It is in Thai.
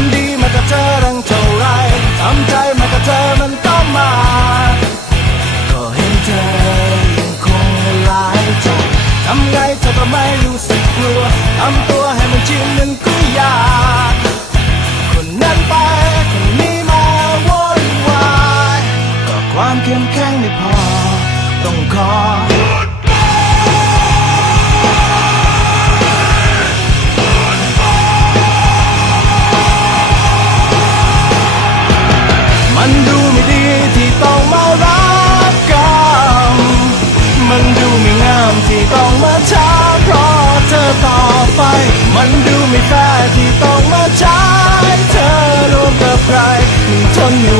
ำดีมากับเธอตั้งเท่าไรทำใจมากับเธอมันต้องมา ก็เห็นเธอยังคงหลายใจทำไงเธอก็ไม่รู้สึกกลัวทำตัวให้มันชินมันก็ยากคนนั้นไปคนนี้มาวนวายก็ความเข้มแข็งไม่พอ ต้องขอ มันดูไม่ดีที่ต้องมารับกรรม มันดูไม่งามที่ต้องมาช้าเพราะเธอต่อไป มันดูไม่แฟร์ที่ต้องมาใช้เธอร่วมกับใครมันทนไม่